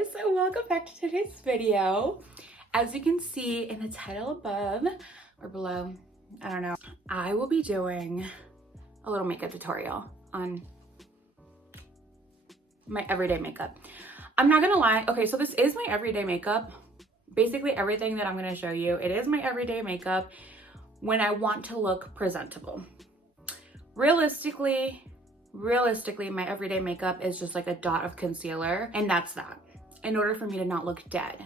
guys, welcome back to today's video. As you can see in the title above or below, I don't know, I will be doing a little makeup tutorial on my everyday makeup. I'm not gonna lie, okay, so this is my everyday makeup. Basically everything that I'm gonna show you, it is my everyday makeup when I want to look presentable. Realistically, my everyday makeup is just like a dot of concealer, and that's that, in order for me to not look dead.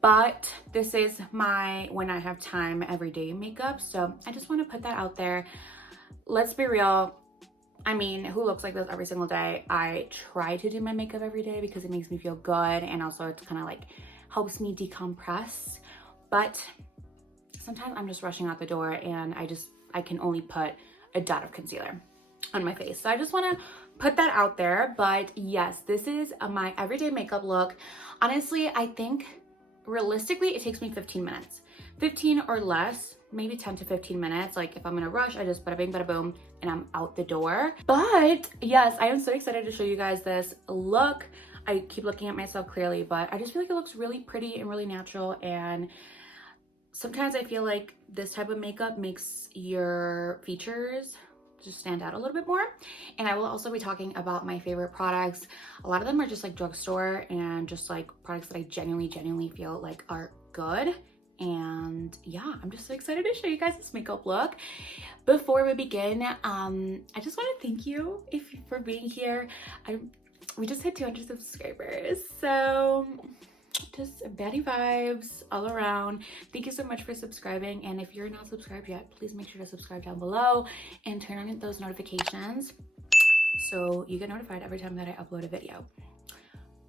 But this is my when I have time everyday makeup, so I just want to put that out there. Let's be real, I mean, who looks like this every single day? I try to do my makeup every day because it makes me feel good, and also it's kind of like helps me decompress. But sometimes I'm just rushing out the door and I can only put a dot of concealer on my face. So I just want to put that out there. But yes, this is my everyday makeup look. Honestly, I think realistically it takes me 15 minutes, 15 or less, maybe 10 to 15 minutes. Like if I'm gonna rush, I just bada bing bada boom and I'm out the door. But yes, I am so excited to show you guys this look. I keep looking at myself clearly, but I just feel like it looks really pretty and really natural. And sometimes I feel like this type of makeup makes your features just stand out a little bit more. And I will also be talking about my favorite products. A lot of them are just like drugstore and just like products that I genuinely feel like are good. And yeah, I'm just so excited to show you guys this makeup look. Before we begin, I just want to thank you for being here. We just hit 200 subscribers, so just baddie vibes all around. Thank you so much for subscribing, and if you're not subscribed yet, please make sure to subscribe down below and turn on those notifications so you get notified every time that I upload a video.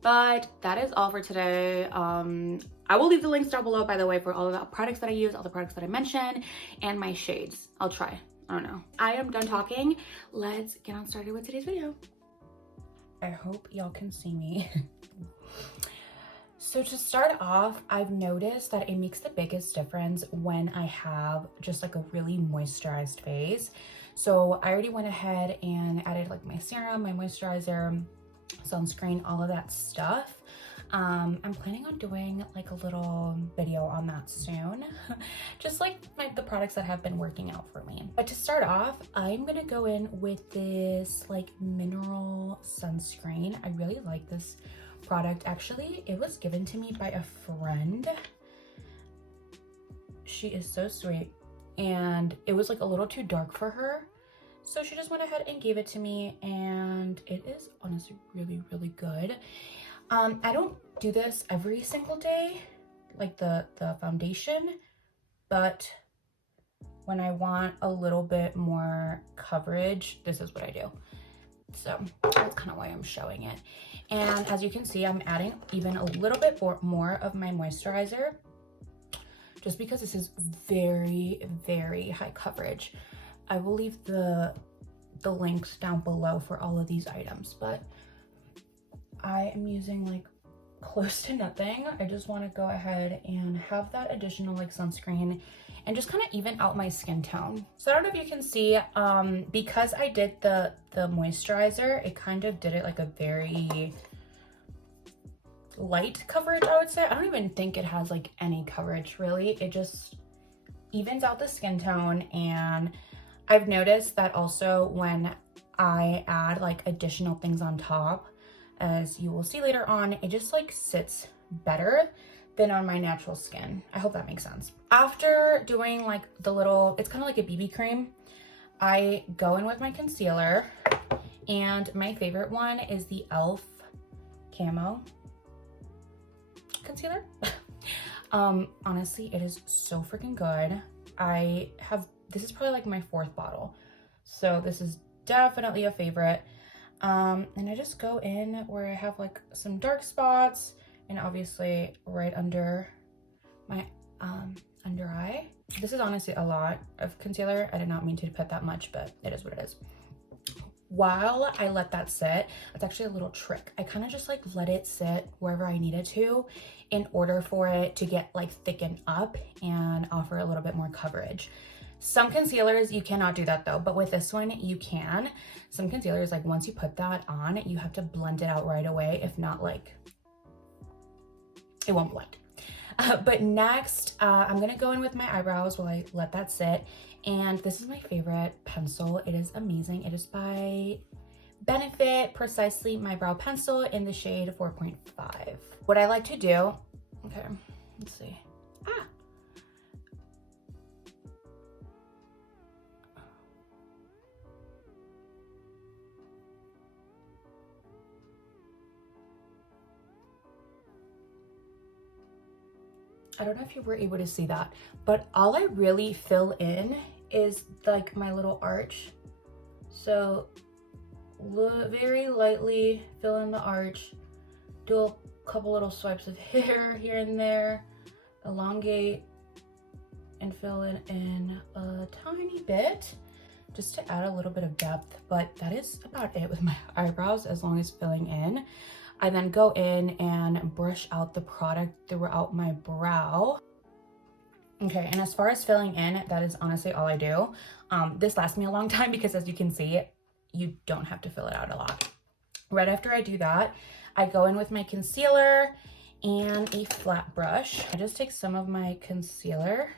But that is all for today. I will leave the links down below, by the way, for all of the products that I use, all the products that I mentioned, and my shades. I'll try. I don't know. I am done talking. Let's get on started with today's video. I hope y'all can see me. So to start off, I've noticed that it makes the biggest difference when I have just like a really moisturized face. So I already went ahead and added like my serum, my moisturizer, sunscreen, all of that stuff. I'm planning on doing like a little video on that soon. Just like the products that have been working out for me. But to start off, I'm gonna go in with this like mineral sunscreen. I really like this product. Actually, it was given to me by a friend. She is so sweet, and it was like a little too dark for her, so she just went ahead and gave it to me, and it is honestly really good. I don't do this every single day, like the foundation, but when I want a little bit more coverage, this is what I do. So that's kind of why I'm showing it. And as you can see, I'm adding even a little bit more of my moisturizer, just because this is very high coverage. I will leave the links down below for all of these items, but I am using like close to nothing. I just want to go ahead and have that additional like sunscreen and just kind of even out my skin tone. So I don't know if you can see, because I did the moisturizer, it kind of did it like a very light coverage, I would say. I don't even think it has like any coverage really. It just evens out the skin tone. And I've noticed that also when I add like additional things on top, as you will see later on, it just like sits better than on my natural skin. I hope that makes sense. After doing like the little, it's kind of like a BB cream, I go in with my concealer, and my favorite one is the e.l.f. Camo concealer. Honestly, it is so freaking good. This is probably like my 4th bottle, so this is definitely a favorite. And I just go in where I have like some dark spots, and obviously right under my under eye. This is honestly a lot of concealer. I did not mean to put that much, but it is what it is. While I let that sit, it's actually a little trick. I kind of just like let it sit wherever I needed to in order for it to get like thickened up and offer a little bit more coverage. Some concealers, you cannot do that though, but with this one, you can. Some concealers, like once you put that on, you have to blend it out right away. If not, like it won't blend. But next, I'm gonna go in with my eyebrows while I let that sit. And this is my favorite pencil. It is amazing. It is by Benefit, Precisely My Brow Pencil in the shade 4.5. What I like to do, okay, let's see. I don't know if you were able to see that, but all I really fill in is like my little arch. So very lightly fill in the arch, do a couple little swipes of hair here and there, elongate and fill in a tiny bit just to add a little bit of depth. But that is about it with my eyebrows as long as filling in. I then go in and brush out the product throughout my brow. Okay, and as far as filling in, that is honestly all I do. This lasts me a long time because as you can see, you don't have to fill it out a lot. Right after I do that, I go in with my concealer and a flat brush. I just take some of my concealer,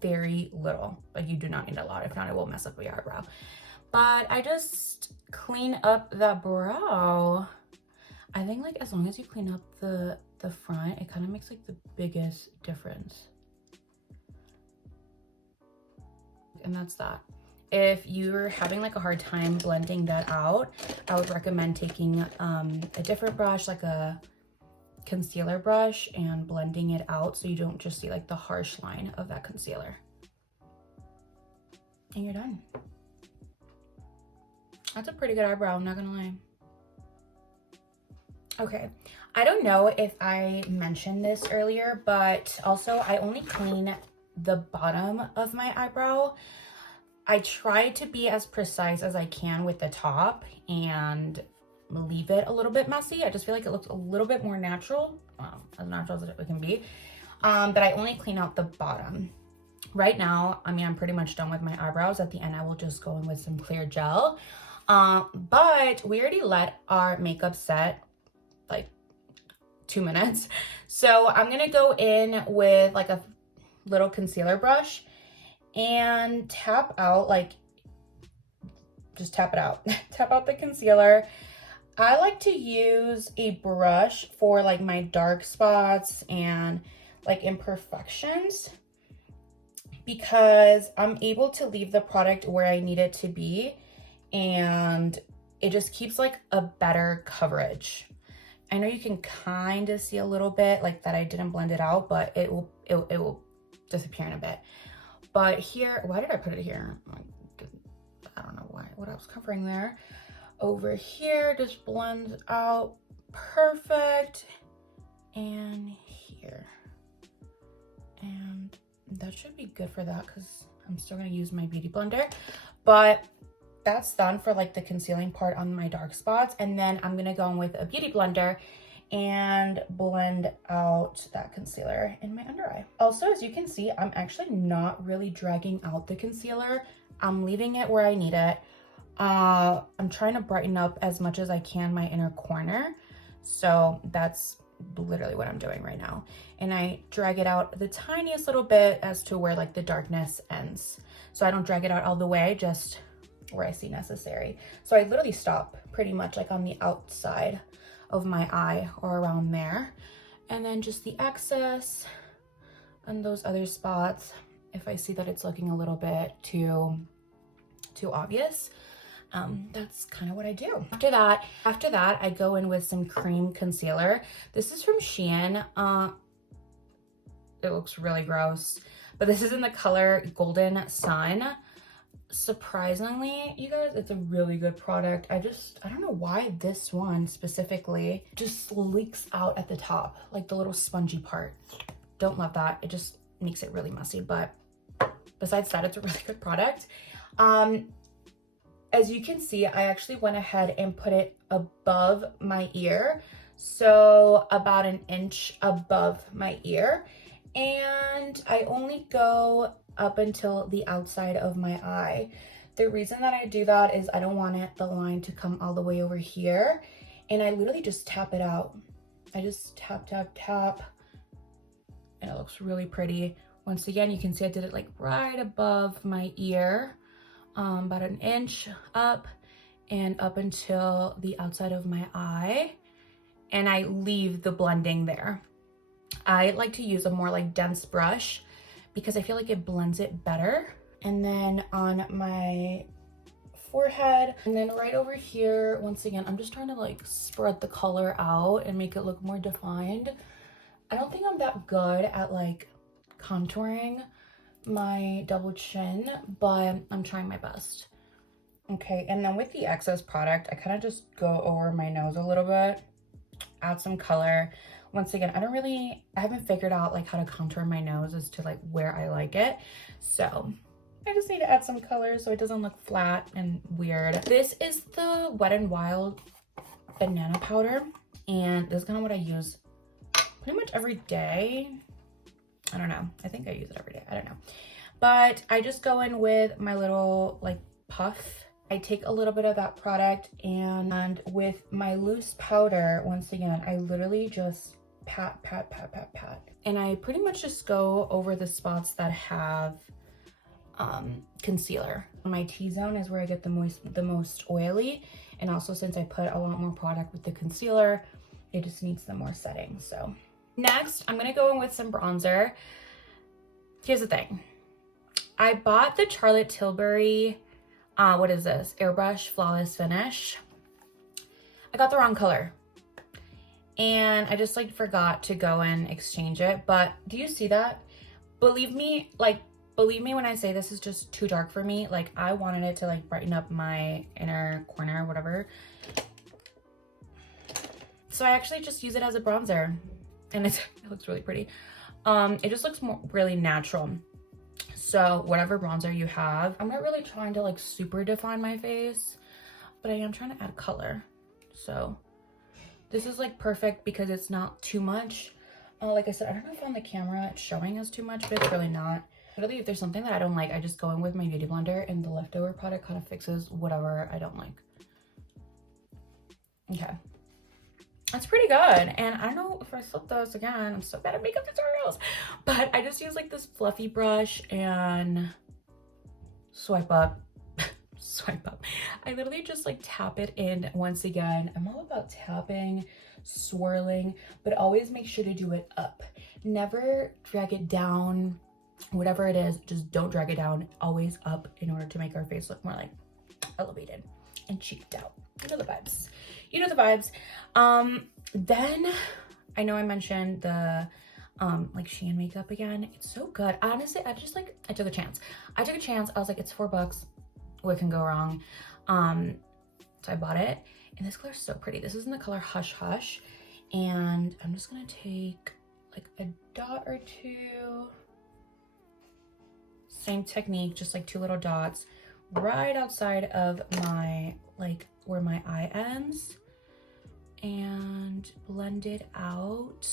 very little, like you do not need a lot. If not, it will mess up your eyebrow. But I just clean up that brow. I think like as long as you clean up the front, it kind of makes like the biggest difference. And that's that. If you're having like a hard time blending that out, I would recommend taking a different brush, like a concealer brush, and blending it out so you don't just see like the harsh line of that concealer. And you're done. That's a pretty good eyebrow, I'm not gonna lie. Okay, I don't know if I mentioned this earlier, but also I only clean the bottom of my eyebrow. I try to be as precise as I can with the top and leave it a little bit messy. I just feel like it looks a little bit more natural, as natural as it can be. But I only clean out the bottom. Right now, I mean, I'm pretty much done with my eyebrows. At the end, I will just go in with some clear gel. But we already let our makeup set like 2 minutes. So I'm gonna go in with like a little concealer brush and tap out, like, just tap it out. Tap out the concealer. I like to use a brush for like my dark spots and like imperfections because I'm able to leave the product where I need it to be and it just keeps like a better coverage. I know you can kind of see a little bit like that I didn't blend it out, but it will disappear in a bit. But here, why did I put it here? I don't know why, what I was covering there. Over here, just blends out perfect. And here. And that should be good for that because I'm still gonna use my beauty blender. But that's done for like the concealing part on my dark spots. And then I'm gonna go in with a beauty blender and blend out that concealer in my under eye. Also, as you can see, I'm actually not really dragging out the concealer. I'm leaving it where I need it. I'm trying to brighten up as much as I can my inner corner. So that's literally what I'm doing right now. And I drag it out the tiniest little bit as to where like the darkness ends. So I don't drag it out all the way, just where I see necessary. So I literally stop pretty much like on the outside of my eye or around there. And then just the excess and those other spots, if I see that it's looking a little bit too obvious, that's kind of what I do. After that, I go in with some cream concealer. This is from Shein. It looks really gross, but this is in the color Golden Sun. Surprisingly, you guys, it's a really good product. I don't know why this one specifically just leaks out at the top, like the little spongy part. Don't love that. It just makes it really messy, but besides that, it's a really good product. As you can see, I actually went ahead and put it above my ear, so about 1 inch above my ear, and I only go up until the outside of my eye. The reason that I do that is I don't want the line to come all the way over here, And I literally just tap it out. I just tap, tap, tap, and it looks really pretty. Once again, you can see I did it like right above my ear, about an inch up and up until the outside of my eye. And I leave the blending there. I like to use a more like dense brush because I feel like it blends it better. And then on my forehead, and then right over here, once again, I'm just trying to like spread the color out and make it look more defined. I don't think I'm that good at like contouring my double chin, but I'm trying my best. Okay, and then with the excess product, I kind of just go over my nose a little bit, add some color. Once again, I haven't figured out like how to contour my nose as to like where I like it. So I just need to add some color so it doesn't look flat and weird. This is the Wet n Wild banana powder, and this is kind of what I use pretty much every day. I don't know. I think I use it every day. I don't know. But I just go in with my little like puff. I take a little bit of that product, and with my loose powder, once again, I literally just pat, pat, pat, pat, pat. And I pretty much just go over the spots that have concealer. My T-zone is where I get the most oily, and also since I put a lot more product with the concealer, it just needs some more setting. So next, I'm gonna go in with some bronzer. Here's the thing. I bought the Charlotte Tilbury, what is this? Airbrush Flawless Finish. I got the wrong color. And I just like forgot to go and exchange it. But do you see that? Believe me when I say this is just too dark for me. Like, I wanted it to like brighten up my inner corner or whatever. So I actually just use it as a bronzer, and it looks really pretty. It just looks really natural. So whatever bronzer you have, I'm not really trying to like super define my face, but I am trying to add color. So this is like perfect because it's not too much. Like I said, I don't know if on the camera it's showing as too much, but it's really not. Literally, if there's something that I don't like, I just go in with my beauty blender, and the leftover product kind of fixes whatever I don't like. Okay. That's pretty good. And I don't know if I slip those again. I'm so bad at makeup tutorials. But I just use like this fluffy brush and swipe up. Swipe up. I literally just like tap it in once again. I'm all about tapping, swirling, but always make sure to do it up. Never drag it down. Whatever it is, just don't drag it down. Always up in order to make our face look more like elevated and cheeked out. You know the vibes. You know the vibes. Then I know I mentioned the like Shein makeup again. It's so good. Honestly, I took a chance. I was like, it's $4. What can go wrong? So I bought it, and this color is so pretty. This is in the color Hush Hush, and I'm just gonna take like a dot or two. Same technique, just like 2 little dots right outside of my, like where my eye ends, and blend it out.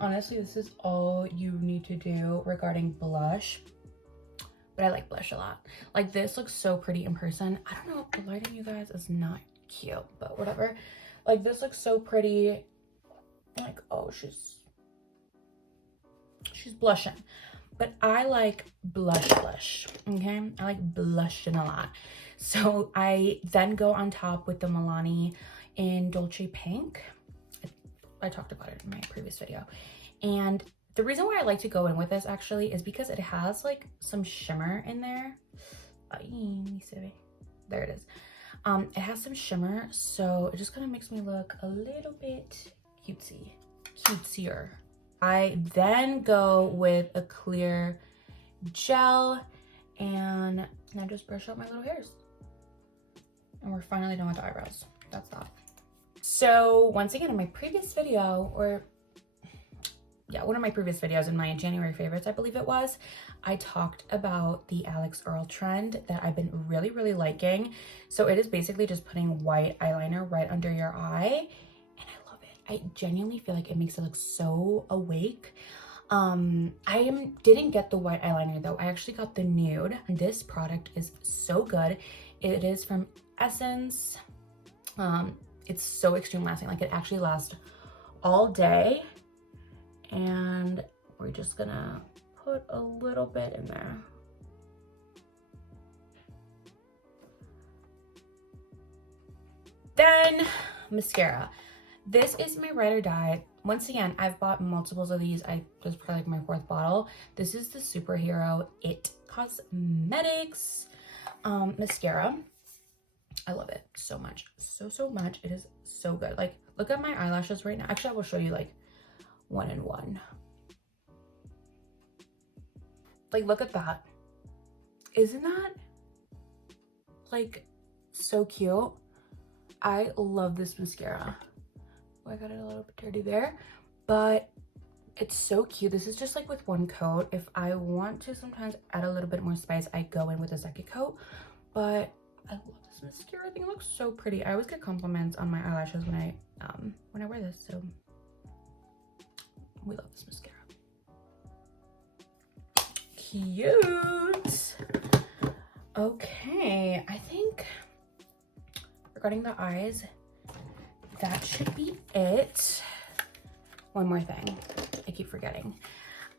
Honestly, this is all you need to do regarding blush, but I like blush a lot. Like, this looks so pretty in person. I don't know, the lighting, you guys, is not cute, but whatever. Like, this looks so pretty. Like, oh, she's blushing. But I like blush, okay? I like blushing a lot. So I then go on top with the Milani in Dolce Pink. I talked about it in my previous video. And the reason why I like to go in with this actually is because it has like some shimmer in there. There it is. It has some shimmer, so it just kind of makes me look a little bit cutesier. I then go with a clear gel, and I just brush out my little hairs. And we're finally done with the eyebrows. That's that. So once again, in my previous video, one of my previous videos in my January favorites, I believe it was, I talked about the Alex Earl trend that I've been really, really liking. So it is basically just putting white eyeliner right under your eye. I genuinely feel like it makes it look so awake. Didn't get the white eyeliner though. I actually got the nude. This product is so good. It is from Essence. It's so extreme lasting. Like, it actually lasts all day. And we're just gonna put a little bit in there. Then mascara. This is my Ride or Die. Once again, I've bought multiples of these. This is probably like my 4th bottle. This is the Superhero It Cosmetics mascara. I love it so much. So much. It is so good. Like, look at my eyelashes right now. Actually, I will show you like one in one. Like, look at that. Isn't that like so cute? I love this mascara. Oh, I got it a little bit dirty there, but it's so cute. This is just like with one coat. If I want to sometimes add a little bit more spice, I go in with a second coat, but I love this mascara. I think it looks so pretty. I always get compliments on my eyelashes when I wear this, so we love this mascara. Cute. Okay, I think regarding the eyes, that should be it. One more thing, I keep forgetting.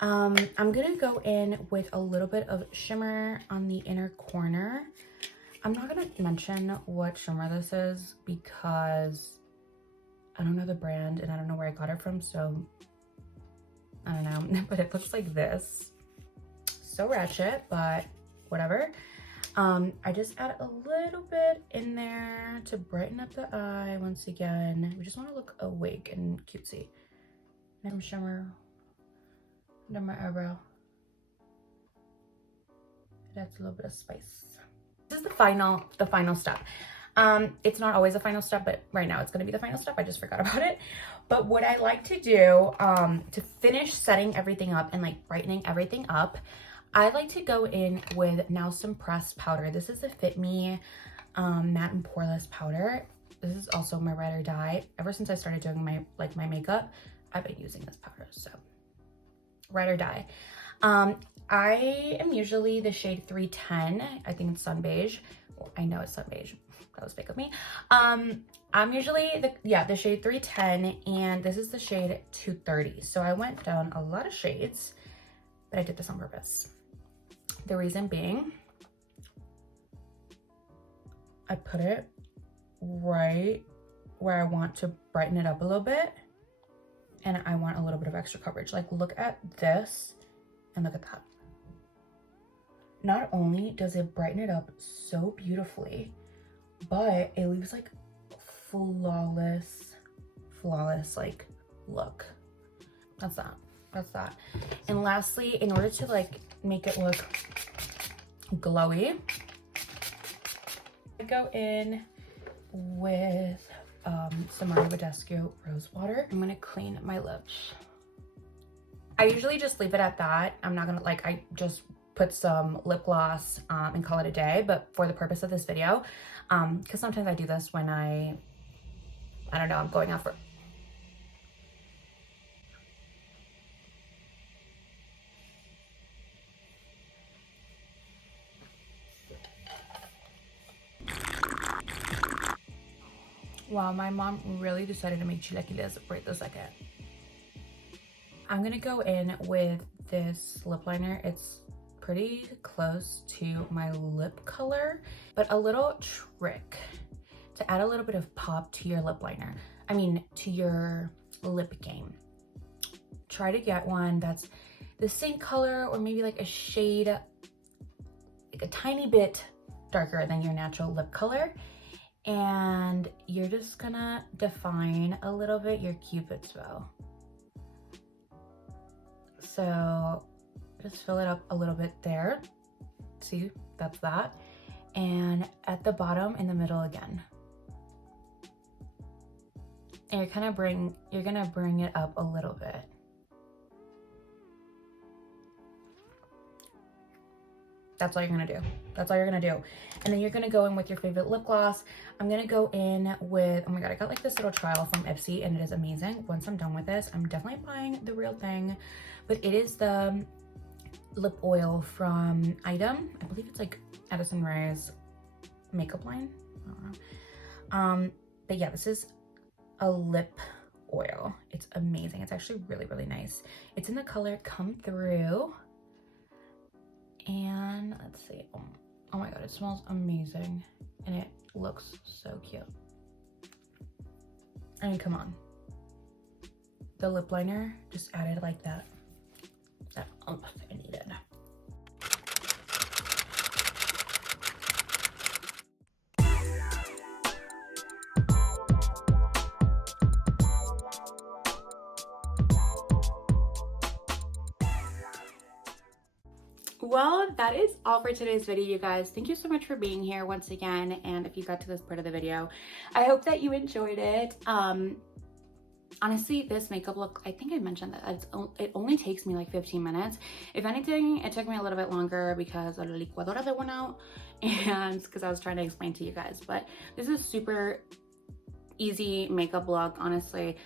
I'm gonna go in with a little bit of shimmer on the inner corner. I'm not gonna mention what shimmer this is because I don't know the brand and I don't know where I got it from, so I don't know, but it looks like this. So ratchet, but whatever. I just add a little bit in there to brighten up the eye. Once again, we just want to look awake and cutesy. And shimmer under my eyebrow. It adds a little bit of spice. This is the final step. It's not always the final step, but right now it's going to be the final step. I just forgot about it. But what I like to do to finish setting everything up and like brightening everything up, I like to go in with now some pressed powder. This is the Fit Me matte and poreless powder. This is also my Ride or Die. Ever since I started doing my makeup, I've been using this powder. So Ride or Die. I am usually the shade 310. I think it's Sun Beige. Well, I know it's Sun Beige. That was fake of me. I'm usually the shade 310, and this is the shade 230. So I went down a lot of shades, but I did this on purpose. The reason being, I put it right where I want to brighten it up a little bit, and I want a little bit of extra coverage. Like, look at this and look at that. Not only does it brighten it up so beautifully, but it leaves like flawless like look. That's that. And lastly, in order to like make it look glowy, I go in with some Mario Badescu rose water. I'm gonna clean my lips. I usually just leave it at that. I'm not gonna I just put some lip gloss and call it a day, but for the purpose of this video, because sometimes I do this when I don't know, I'm going out for wow, my mom really decided to make chilaquiles right this second. I'm gonna go in with this lip liner. It's pretty close to my lip color, but a little trick to add a little bit of pop to your lip liner. I mean, to your lip game. Try to get one that's the same color or maybe like a shade, like a tiny bit darker than your natural lip color. And you're just gonna define a little bit your Cupid's bow. So just fill it up a little bit there. See, that's that. And at the bottom, in the middle again. And you're gonna bring it up a little bit. That's all you're gonna do. That's all you're gonna do. And then you're gonna go in with your favorite lip gloss. I'm gonna go in with, oh my God, I got like this little trial from Ipsy and it is amazing. Once I'm done with this, I'm definitely buying the real thing, but it is the lip oil from Item. I believe it's like Addison Rae's makeup line. I don't know. But yeah, this is a lip oil. It's amazing. It's actually really, really nice. It's in the color Come Through. And let's see. Oh my god, it smells amazing. And it looks so cute. I mean, come on. The lip liner just added like that oomph I needed. Well, that is all for today's video, you guys. Thank you so much for being here once again. And if you got to this part of the video, I hope that you enjoyed it. Honestly, this makeup look, I think I mentioned that it only takes me like 15 minutes. If anything, it took me a little bit longer because of the licuadora that went out and because I was trying to explain to you guys. But this is super easy makeup look, honestly.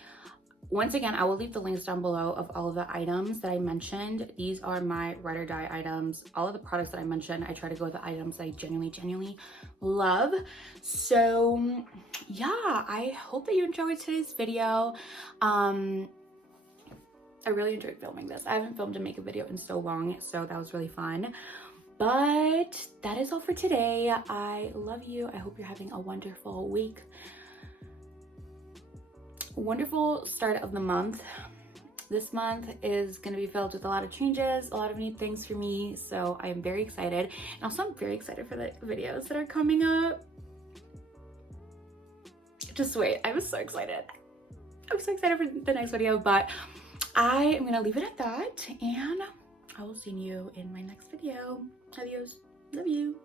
Once again, I will leave the links down below of all of the items that I mentioned. These are my ride or die items. All of the products that I mentioned, I try to go with the items that I genuinely love. So yeah, I hope that you enjoyed today's video. I really enjoyed filming this. I haven't filmed a makeup video in so long, so that was really fun. But that is all for today. I love you. I hope you're having a wonderful week. Wonderful start of the month. This month is going to be filled with a lot of changes, a lot of new things for me, so I am very excited. And also I'm very excited for the videos that are coming up. Just wait, I'm so excited. I'm so excited for the next video, but I am going to leave it at that, and I will see you in my next video. Adios. Love you.